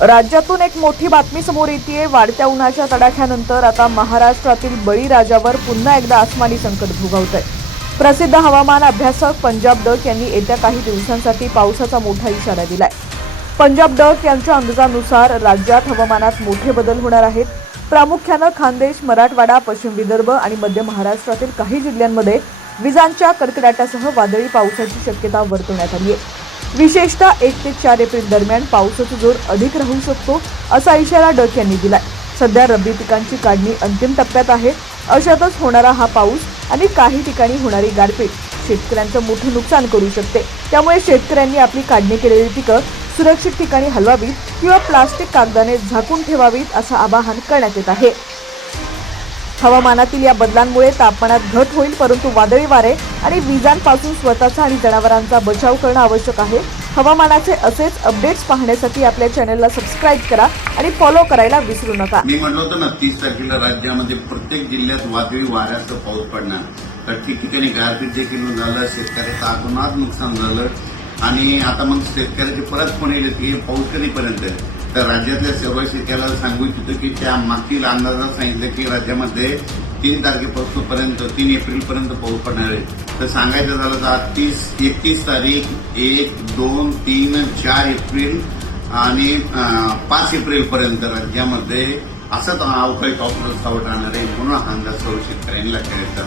राज्यातून एक मोठी बातमी समोर येतेय। वाढत्या उन्हाच्या तडाख्यानंतर आता महाराष्ट्रातील बळीराजावर पुन्हा एकदा आसमानी संकट भोगावतंय। प्रसिद्ध हवामान अभ्यासक पंजाब डक यांनी येत्या काही दिवसांसाठी पावसाचा मोठा इशारा दिलाय। पंजाब डक यांच्या अंदाजानुसार राज्यात हवामानात मोठे बदल होणार आहेत। प्रामुख्याने खानदेश, मराठवाडा, पश्चिम विदर्भ आणि मध्य महाराष्ट्रातील काही जिल्ह्यांमध्ये विजांच्या कडकडाटासह वादळी पावसाची शक्यता वर्तवण्यात आली आहे। विशेषतः 1 ते 4 एप्रिल दरम्यान पावसाचा जोर अधिक राहू शकतो, असा इशारा डक यांनी दिलाय। सध्या रब्बी पिकांची काढणी अंतिम टप्प्यात आहे। अशातच होणारा हा पाऊस आणि काही ठिकाणी होणारी गारपीट शेतकऱ्यांचं मोठं नुकसान करू शकते। त्यामुळे शेतकऱ्यांनी आपली काढणी केलेली पिकं सुरक्षित ठिकाणी हलवावीत किंवा प्लास्टिक कागदाने झाकून ठेवावीत, असं आवाहन करण्यात येत आहे। हवामानातील या बदलांमुळे तापमानात घट होईल, परंतु वादळी वारे आणि विजांपासून स्वतःचा आणि जनावरांचा बचाव करणं आवश्यक आहे। हवामानाचे असेच अपडेट्स पाहण्यासाठी आपल्या चॅनलला सबस्क्राईब करा आणि फॉलो करायला विसरू नका। मी म्हणलो होतो ना 30 तारखेला राज्यामध्ये प्रत्येक जिल्ह्यात वादळी वाऱ्याचा पाऊस पडणार, तर ठिकठिकाणी गारपीट देखील झालं, शेतकऱ्याचं अतोनात नुकसान झालं। आणि आता मग शेतकऱ्याची परत फोन येईल की पाऊस कधीपर्यंत, तर राज्यातल्या सर्व शेतकऱ्याला सांगू इच्छितो की त्या मागील अंदाजात सांगितलं की राज्यामध्ये 3 तारखेपासून 3 एप्रिलपर्यंत पाऊस पडणार आहे। तर सांगायचं झालं तर 31 तारीख, 1, 2, 3, 4 एप्रिल आणि 5 एप्रिलपर्यंत राज्यामध्ये असंच अवकाळी पाऊस सावट राहणार आहे, म्हणून हा अंदाज सर्व शेतकऱ्यांनी लक्षात घेतला।